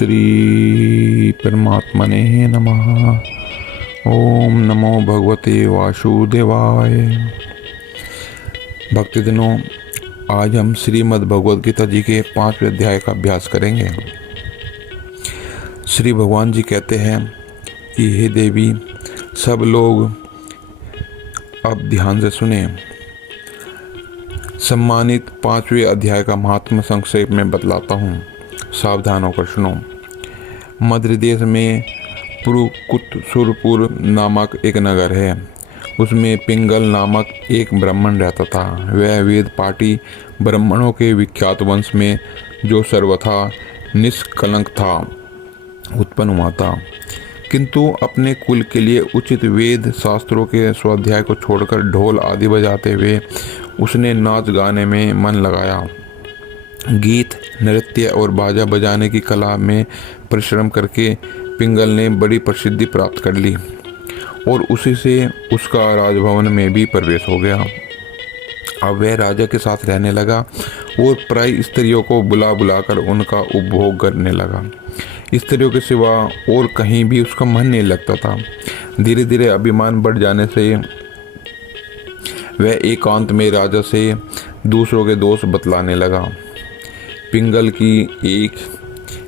श्री परमात्मने नमः। ओम नमो भगवते वासुदेवाय। भक्तजनों, आज हम श्रीमद् भगवद गीता जी के 5वें अध्याय का अभ्यास करेंगे। श्री भगवान जी कहते हैं कि हे देवी, सब लोग अब ध्यान से सुने। सम्मानित 5वें अध्याय का महात्मा संक्षेप में बतलाता हूँ, सावधान होकर सुनो। मध्य देश में पुरुकुत्सुरपुर नामक एक नगर है। उसमें पिंगल नामक एक ब्राह्मण रहता था। वह वेद पाठी ब्राह्मणों के विख्यात वंश में जो सर्वथा निष्कलंक था उत्पन्न हुआ था, किंतु अपने कुल के लिए उचित वेद शास्त्रों के स्वाध्याय को छोड़कर ढोल आदि बजाते हुए उसने नाच गाने में मन लगाया। गीत, नृत्य और बाजा बजाने की कला में परिश्रम करके पिंगल ने बड़ी प्रसिद्धि प्राप्त कर ली और उसी से उसका राजभवन में भी प्रवेश हो गया। अब वह राजा के साथ रहने लगा और प्राय स्त्रियों को बुला बुलाकर उनका उपभोग करने लगा। स्त्रियों के सिवा और कहीं भी उसका मन नहीं लगता था। धीरे धीरे अभिमान बढ़ जाने से वह एकांत में राजा से दूसरों के दोष बतलाने लगा। पिंगल की एक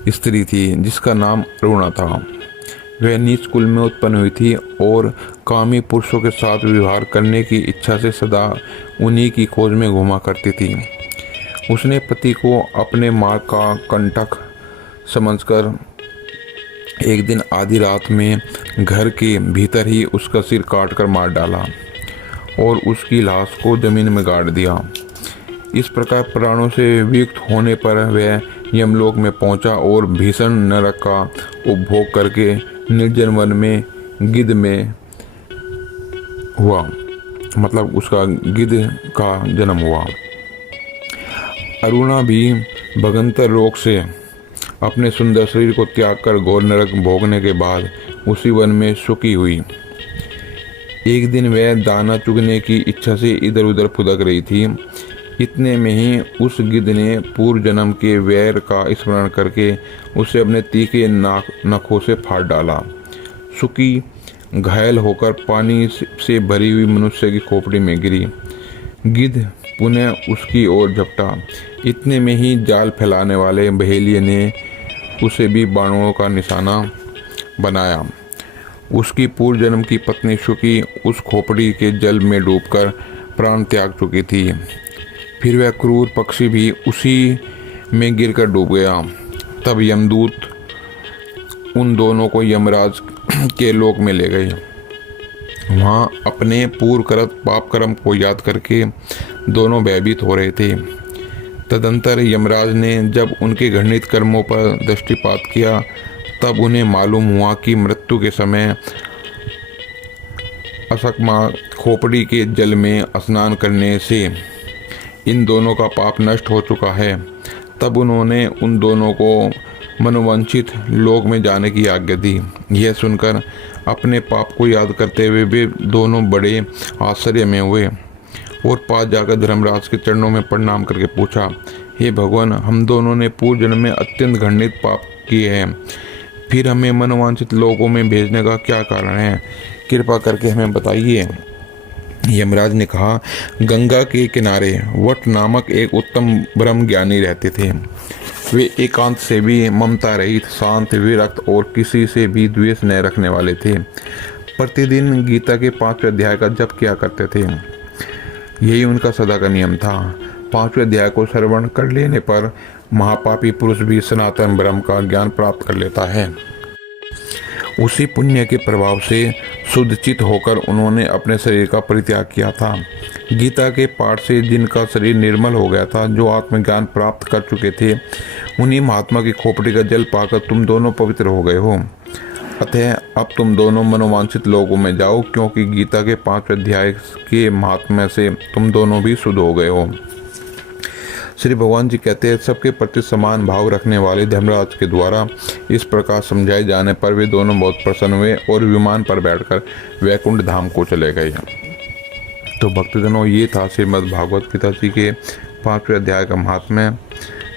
स्त्री थी जिसका नाम अरुणा था। वह नीच कुल में उत्पन्न हुई थी और कामी पुरुषों के साथ व्यवहार करने की इच्छा से सदा उन्हीं की खोज में घूमा करती थी। उसने पति को अपने मार्ग का कंटक समझकर एक दिन आधी रात में घर के भीतर ही उसका सिर काटकर मार डाला और उसकी लाश को जमीन में गाड़ दिया। इस प्रकार प्राणों से वियुक्त होने पर वह यमलोक में पहुंचा और भीषण नरक का उपभोग करके निर्जन वन में गिद्ध में हुआ, मतलब उसका गिद्ध का जन्म हुआ। अरुणा भी भगंतर रोग से अपने सुंदर शरीर को त्याग कर घोर नरक भोगने के बाद उसी वन में सुखी हुई। एक दिन वह दाना चुगने की इच्छा से इधर उधर फुदक रही थी। इतने में ही उस गिद्ध ने पूर्व जन्म के वैर का स्मरण करके उसे अपने तीखे नखों से फाड़ डाला। सुकी घायल होकर पानी से भरी हुई मनुष्य की खोपड़ी में गिरी। गिद्ध पुनः उसकी ओर झपटा। इतने में ही जाल फैलाने वाले बहेलिये ने उसे भी बाणों का निशाना बनाया। उसकी पूर्व जन्म की पत्नी सुकी उस खोपड़ी के जल में डूबकर प्राण त्याग चुकी थी। फिर वह क्रूर पक्षी भी उसी में गिरकर डूब गया। तब यमदूत उन दोनों को यमराज के लोक में ले गए। वहाँ अपने पूर्वकृत पाप कर्म को याद करके दोनों भयभीत हो रहे थे। तदंतर यमराज ने जब उनके घृणित कर्मों पर दृष्टिपात किया, तब उन्हें मालूम हुआ कि मृत्यु के समय असकमा खोपड़ी के जल में स्नान करने से इन दोनों का पाप नष्ट हो चुका है। तब उन्होंने उन दोनों को मनोवांछित लोक में जाने की आज्ञा दी। यह सुनकर अपने पाप को याद करते हुए वे दोनों बड़े आश्चर्य में हुए और पास जाकर धर्मराज के चरणों में प्रणाम करके पूछा, हे भगवान, हम दोनों ने पूर्व जन्म में अत्यंत घृणित पाप किए हैं, फिर हमें मनोवांछित लोकों में भेजने का क्या कारण है? कृपा करके हमें बताइए। यमराज ने कहा, गंगा के किनारे वट नामक एक उत्तम ब्रह्म ज्ञानी रहते थे। वे एकांत से भी ममता रहित, शांत, विरक्त और किसी से भी द्वेष न रखने वाले थे। प्रतिदिन गीता के 5वें अध्याय का जप किया करते थे। यही उनका सदा का नियम था। 5वें अध्याय को श्रवण कर लेने पर महापापी पुरुष भी सनातन ब्रह्म का ज्ञान प्राप्त कर लेता है। उसी पुण्य के प्रभाव से शुद्धचित होकर उन्होंने अपने शरीर का परित्याग किया था। गीता के पाठ से जिनका शरीर निर्मल हो गया था, जो आत्मज्ञान प्राप्त कर चुके थे, उन्हीं महात्मा की खोपड़ी का जल पाकर तुम दोनों पवित्र हो गए हो। अतः अब तुम दोनों मनोवांछित लोगों में जाओ, क्योंकि गीता के 5वें अध्याय के महात्म्य से तुम दोनों भी शुद्ध हो गए हो। श्री भगवान जी कहते हैं, सबके प्रति समान भाव रखने वाले धर्मराज के द्वारा इस प्रकार समझाए जाने पर वे दोनों बहुत प्रसन्न हुए और विमान पर बैठकर वैकुंठ धाम को चले गए। तो भक्तजनों, ये था श्रीमद् भागवत गीता जी के 5वें अध्याय का महात्म्य।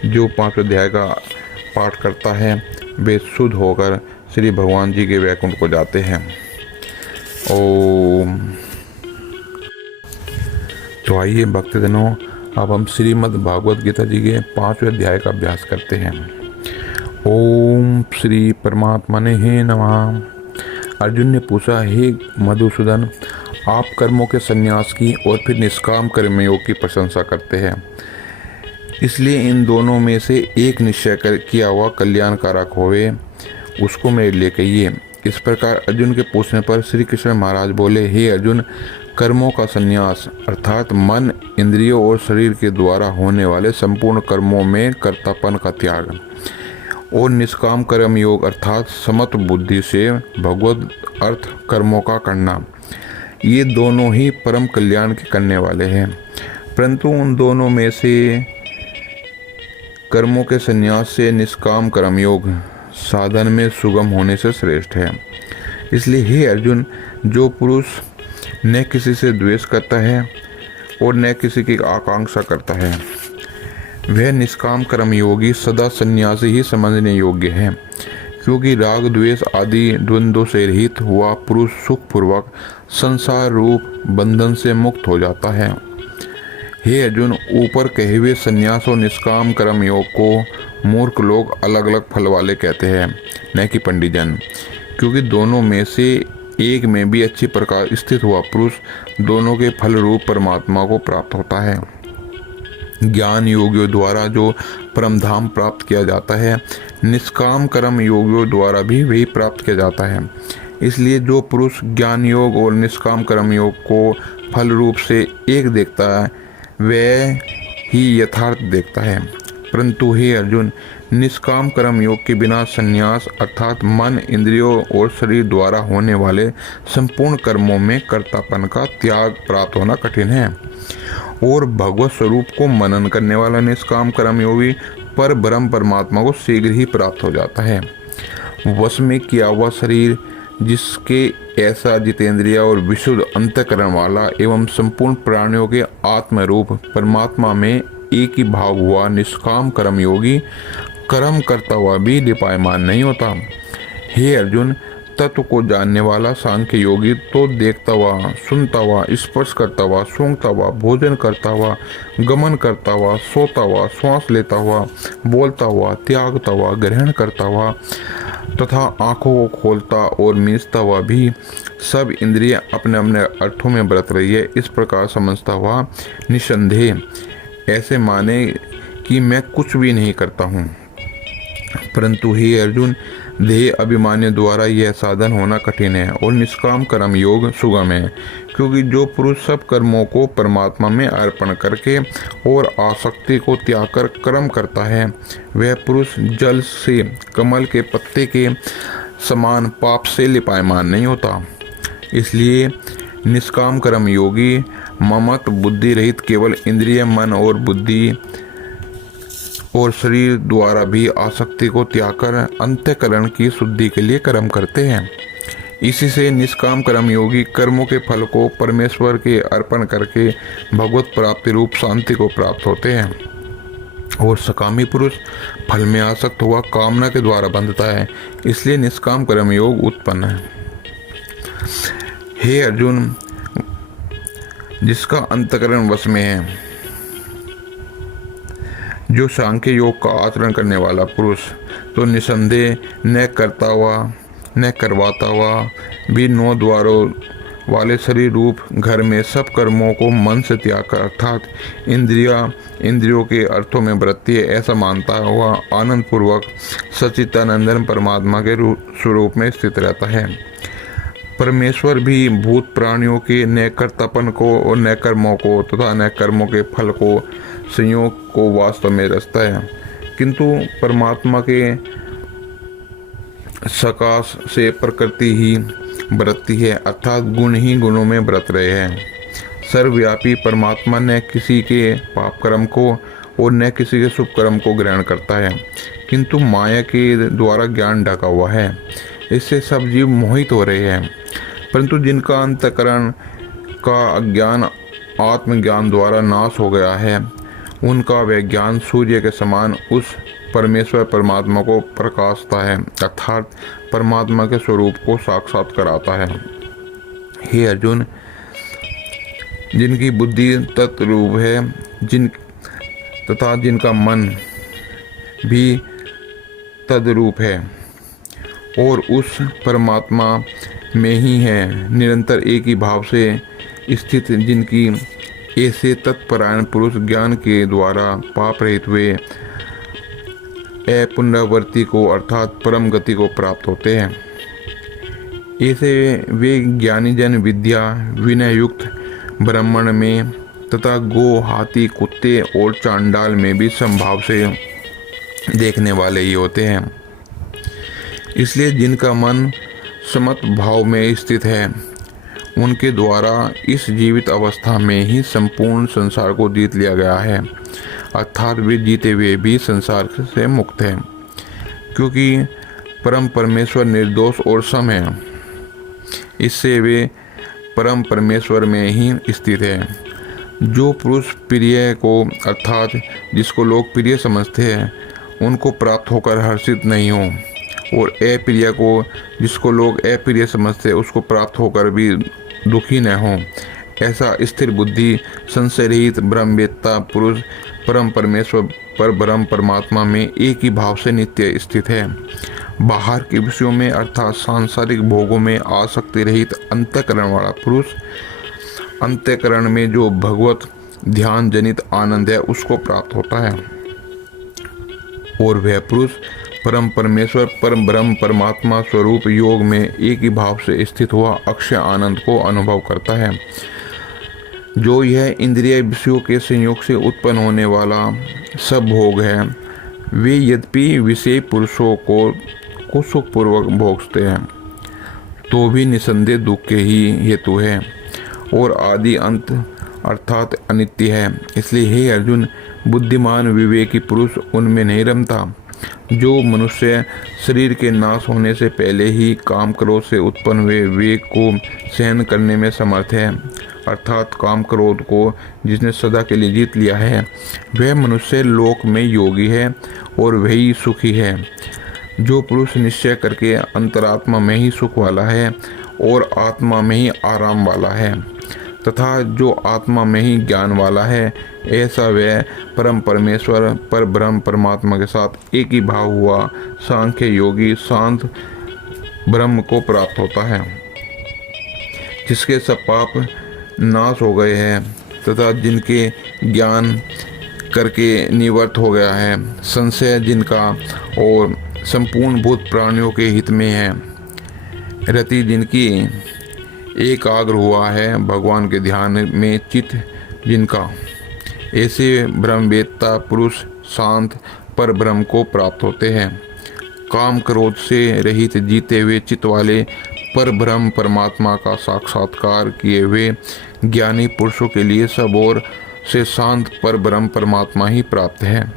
जो 5वें अध्याय का पाठ करता है वे शुद्ध होकर श्री भगवान जी के वैकुंठ को जाते हैं। ओम। तो आइए भक्तजनों, अब हम श्रीमद् भागवत गीता जी के 5वें अध्याय का अभ्यास करते हैं। ओम श्री परमात्मने नमः। अर्जुन ने पूछा, हे मधुसूदन, आप कर्मों के संन्यास की और फिर निष्काम कर्मयोग की प्रशंसा करते हैं, इसलिए इन दोनों में से एक निश्चय किया हुआ कल्याणकारक होवे, उसको मेरे लिए कहिए। इस प्रकार अर्जुन के पूछने पर श्री कृष्ण महाराज बोले, हे अर्जुन, कर्मों का संन्यास अर्थात मन, इंद्रियों और शरीर के द्वारा होने वाले संपूर्ण कर्मों में कर्तापन का त्याग और निष्काम कर्म योग अर्थात समत्व बुद्धि से भगवत अर्थ कर्मों का करना, ये दोनों ही परम कल्याण के करने वाले हैं। परंतु उन दोनों में से कर्मों के संन्यास से निष्काम कर्मयोग साधन में सुगम होने से श्रेष्ठ है। इसलिए हे अर्जुन, जो पुरुष न किसी से द्वेष करता है और न किसी की आकांक्षा करता है, वह निष्काम कर्मयोगी सदा सन्यासी ही समझने योग्य है, क्योंकि राग द्वेष आदि द्वंद्वों से रहित हुआ पुरुष सुखपूर्वक संसार रूप बंधन से मुक्त हो जाता है। हे अर्जुन, ऊपर कहे हुए संन्यास और निष्काम कर्म योग को मूर्ख लोग अलग अलग फल वाले कहते हैं, न कि पंडितजन, क्योंकि दोनों में से एक में भी अच्छी प्रकार स्थित हुआ पुरुष दोनों के फल रूप परमात्मा को प्राप्त होता है। ज्ञान योगियों द्वारा जो परम धाम प्राप्त किया जाता है, निष्काम कर्म योगियों द्वारा भी वही प्राप्त किया जाता है। इसलिए जो पुरुष ज्ञान योग और निष्काम कर्म योग को फल रूप से एक देखता है, वह ही यथार्थ देखता है। परंतु हे अर्जुन, निष्काम कर्म योग के बिना संन्यास अर्थात मन, इंद्रियों और शरीर द्वारा होने वाले संपूर्ण कर्मों में कर्तापन का त्याग प्राप्त होना कठिन है। और भगवत स्वरूप को मनन करने वाला निष्काम कर्म योगी पर ब्रह्म परमात्मा को शीघ्र ही प्राप्त हो जाता है। वश में किया हुआ शरीर, जिसके ऐसा जितेंद्रिय और विशुद्ध अंतःकरण वाला एवं संपूर्ण प्राणियों के आत्मरूप परमात्मा में एक ही भाव हुआ निष्काम कर्म योगी कर्म करता हुआ भी लिपायमान नहीं होता। हे अर्जुन, तत्व को जानने वाला सांख्य योगी तो देखता हुआ, सुनता हुआ, स्पर्श करता हुआ, सूंघता हुआ, भोजन करता हुआ, गमन करता हुआ, सोता हुआ, श्वास लेता हुआ, बोलता हुआ, त्यागता हुआ, ग्रहण करता हुआ तथा आँखों को खोलता और मींचता हुआ भी सब इंद्रियां अपने अपने अर्थों में बरत रही है, इस प्रकार समझता हुआ निसंदेह ऐसे माने कि मैं कुछ भी नहीं करता हूँ। परंतु हे अर्जुन, देह अभिमानी द्वारा यह साधन होना कठिन है और निष्काम कर्म योग सुगम है, क्योंकि जो पुरुष सब कर्मों को परमात्मा में अर्पण करके और आसक्ति को त्याग कर कर्म करता है, वह पुरुष जल से कमल के पत्ते के समान पाप से लिपायमान नहीं होता। इसलिए निष्काम कर्म योगी ममत्व बुद्धि रहित केवल इंद्रिय, मन और बुद्धि और शरीर द्वारा भी आसक्ति को त्याग कर अंतःकरण की शुद्धि के लिए कर्म करते हैं। इसी से निष्काम कर्म योगी कर्मों के फल को परमेश्वर के अर्पण करके भगवत प्राप्ति रूप शांति को प्राप्त होते हैं। और सकामी पुरुष फल में आसक्त हुआ कामना के द्वारा बंधता है, इसलिए निष्काम कर्म योग उत्पन्न है। हे अर्जुन, जिसका अंतःकरण वश में है, जो सांख्य योग का आचरण करने वाला पुरुष तो निसंदेह न करता हुआ न करवाता हुआ भी 9 द्वारों वाले शरीर रूप घर में सब कर्मों को मन से त्याग कर अर्थात इंद्रियों के अर्थों में वृत्ति है ऐसा मानता हुआ आनंद पूर्वक सच्चिदानंद परमात्मा के स्वरूप में स्थित रहता है। परमेश्वर भी भूत प्राणियों के न कर्तापन को और न कर्मों को तथा न कर्मों के फल को संयोग को वास्तव में रचता है, किंतु परमात्मा के सकाश से प्रकृति ही बरतती है अर्थात गुण ही गुणों में बरत रहे हैं। सर्वव्यापी परमात्मा न किसी के पाप कर्म को और न किसी के शुभ कर्म को ग्रहण करता है, किंतु माया के द्वारा ज्ञान ढका हुआ है, इससे सब जीव मोहित हो रहे हैं। परंतु जिनका अंतःकरण का अज्ञान आत्मज्ञान द्वारा नाश हो गया है, उनका वह ज्ञान सूर्य के समान उस परमेश्वर परमात्मा को प्रकाशता है, अर्थात परमात्मा के स्वरूप को साक्षात कराता है। हे अर्जुन, जिनकी बुद्धि तत्रूप है तथा जिनका मन भी तद्रूप है और उस परमात्मा में ही है, निरंतर एक ही भाव से स्थित, जिनकी ऐसे तत्परायण पुरुष ज्ञान के द्वारा पाप रहित हुए अपुनरावृत्ति को अर्थात परम गति को प्राप्त होते हैं, ऐसे वे ज्ञानी जन विद्या विनय युक्त ब्राह्मण में तथा गो, हाथी, कुत्ते और चांडाल में भी संभाव से देखने वाले ही होते हैं। इसलिए जिनका मन समत भाव में स्थित है, उनके द्वारा इस जीवित अवस्था में ही संपूर्ण संसार को जीत लिया गया है, अर्थात वे जीते हुए भी संसार से मुक्त हैं, क्योंकि परम परमेश्वर निर्दोष और सम है। इससे वे परम परमेश्वर में ही स्थित है। जो पुरुष प्रिय को अर्थात जिसको लोग प्रिय समझते हैं, उनको प्राप्त होकर हर्षित नहीं हो, और अप्रिय को जिसको लोग अप्रिय समझते हैं, उसको प्राप्त होकर भी दुखी न हो, ऐसा स्थिर बुद्धि संशय रहित ब्रह्मवेत्ता पुरुष परम परमेश्वर पर ब्रह्म परमात्मा में एक ही भाव से नित्य स्थित है। बाहर के विषयों में अर्थात सांसारिक भोगों में आसक्ति रहित अंतःकरण वाला पुरुष अंतःकरण में जो भगवत ध्यान जनित आनंद है उसको प्राप्त होता है, और वह पुरुष परम परमेश्वर परम ब्रह्म परमात्मा स्वरूप योग में एक ही भाव से स्थित हुआ अक्षय आनंद को अनुभव करता है। जो यह इंद्रिय विषयों के संयोग से उत्पन्न होने वाला सब भोग है, वे यद्यपि विषय पुरुषों को सुखपूर्वक भोगते हैं, तो भी निसंदेह दुख के ही हेतु है और आदि अंत अर्थात अनित्य है। इसलिए हे अर्जुन, बुद्धिमान विवेकी पुरुष उनमें नहीं रमता। जो मनुष्य शरीर के नाश होने से पहले ही काम क्रोध से उत्पन्न हुए वेग को सहन करने में समर्थ है, अर्थात काम क्रोध को जिसने सदा के लिए जीत लिया है, वह मनुष्य लोक में योगी है और वही सुखी है। जो पुरुष निश्चय करके अंतरात्मा में ही सुख वाला है और आत्मा में ही आराम वाला है तथा जो आत्मा में ही ज्ञान वाला है, ऐसा वह परम परमेश्वर पर ब्रह्म परमात्मा के साथ एक ही भाव हुआ सांख्य योगी शांत ब्रह्म को प्राप्त होता है, जिसके सब पाप नाश हो गए हैं तथा जिनके ज्ञान करके निवृत्त हो गया है, संशय जिनका और संपूर्ण भूत प्राणियों के हित में है, रति जिनकी एकाग्र हुआ है भगवान के ध्यान में चित्त जिनका, ऐसे ब्रह्मवेत्ता पुरुष शांत पर ब्रह्म को प्राप्त होते हैं। काम क्रोध से रहित जीते हुए चित्त वाले पर ब्रह्म परमात्मा का साक्षात्कार किए हुए ज्ञानी पुरुषों के लिए सब ओर से शांत पर ब्रह्म परमात्मा ही प्राप्त है।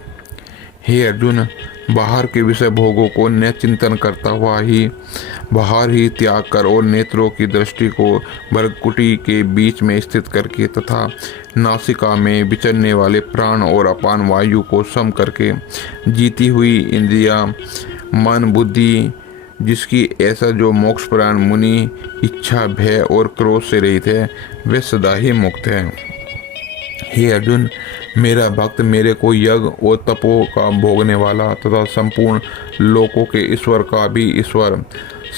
हे अर्जुन, बाहर के विषय भोगों को न चिंतन करता हुआ ही बाहर ही त्याग कर और नेत्रों की दृष्टि को भरकुटी के बीच में स्थित करके तथा नासिका में विचरने वाले प्राण और अपान वायु को सम करके जीती हुई इंद्रिया मन बुद्धि जिसकी ऐसा जो मोक्षपरायण मुनि इच्छा भय और क्रोध से रहित है, वे सदा ही मुक्त है। हे अर्जुन, मेरा भक्त मेरे को यज्ञ और तपो का भोगने वाला तथा संपूर्ण लोकों के ईश्वर का भी ईश्वर,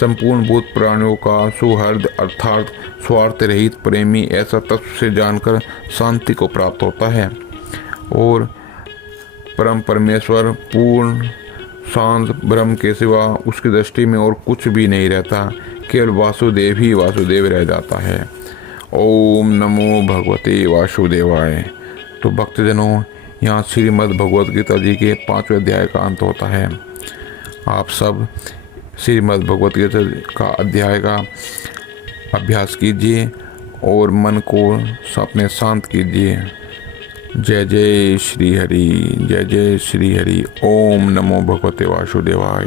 संपूर्ण भूत प्राणियों का सुहृद अर्थात स्वार्थ रहित प्रेमी ऐसा तत्व से जानकर शांति को प्राप्त होता है और परम परमेश्वर पूर्ण शांत ब्रह्म के सिवा उसकी दृष्टि में और कुछ भी नहीं रहता, केवल वासुदेव ही वासुदेव रह जाता है। ओम नमो भगवते वासुदेवाय। तो भक्तजनों, यहाँ श्रीमद् भगवत गीता जी के 5वें अध्याय का अंत होता है। आप सब श्रीमद् भगवत गीता का अध्याय का अभ्यास कीजिए और मन को अपने शांत कीजिए। जय जय श्री हरि, जय जय श्री हरि। ओम नमो भगवते वासुदेवाय।